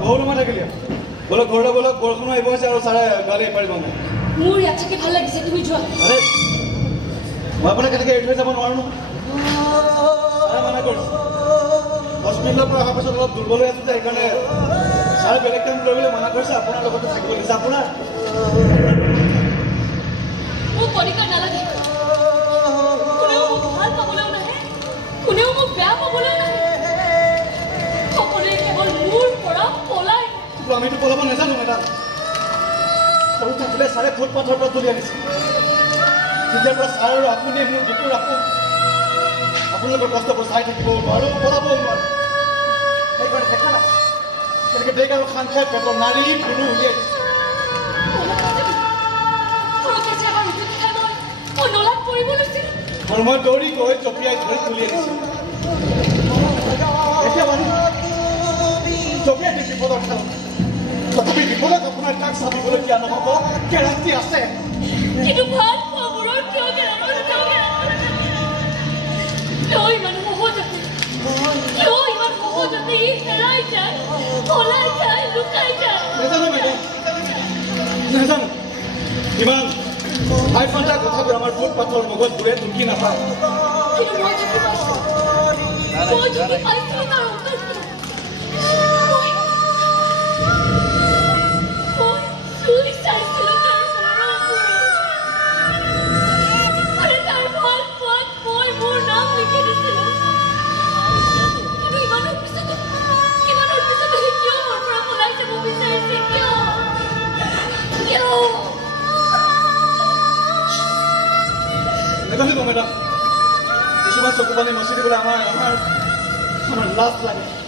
বহু সময় থাকিলে বলক ঘৰলৈ বলক বৰষুণ আহিব হৈছে আৰু ছাৰে গালি পাৰিব মোক মোৰ ইয়াত থাকি ভাল লাগিছে তুমি যোৱা আৰে মই আপোনাক কেনেকৈ এৰি থৈ যাব নোৱাৰো নহয় ছাৰে মানা কৰিছে হস্পিটেলৰ পৰা অহাৰ পাছত অলপ দুৰ্বল হৈ আছো যে সেইকাৰণে ছাৰে বেলেগ কাম কৰিবলৈ মানা কৰিছে আপোনাৰ লগতে থাকিব দিছে আপোনাৰ মোক পৰিকাৰ নালাগে কোনেও মোক ভাল পাবলৈও নাহে কোনেও মোক বেয়া পাবলৈও নাহে সকলোৱে কেৱল মোৰ পৰা পলাই কিন্তু আমিতো পলাব নাজানো মেডাম সৰু থাকিলে ছাৰে ফুটপাথৰ পৰা তুলি আনিছে তেতিয়াৰ পৰা ছাৰ আৰু আপুনিয়ে মোৰ বুকুৰ আপোন আপোনালোকৰ কষ্টবোৰ চাই থাকিবও নোৱাৰো পলাবও নোৱাৰো সেইকাৰণে দেখা নাই কেনেকৈ ডেক আৰু খান খাই পেটৰ নাৰী ধুনু উলিয়াই দিছে মই দৌৰি গৈ জঁপিয়াই ধৰি তুলি আনিছো এতিয়া মানে জঁপিয়াই দি বিপদৰ খেলত তথাপি বিপদক আপোনাৰ কাষ চাপিবলগীয়া নহ'ব গেৰাণ্টি আছে কিন্তু ভাল খবৰৰ কিয় ইমান সহজতে হেৰাই যায় পলাই যায় লুকাই যায় নাজানো মেডাম নাজানো ইমান ভাই ফাটা কথাবোৰ আমাৰ ফুটপাথৰ মগজবোৰে ঢুকি নাপায় কিন্তু মই ঢুকি পাইছোঁ তাৰ উত্তৰ নেজানিব মেডাম কিছুমান চকু পানী মচি দিবলৈ আমাৰ লাজ লাগে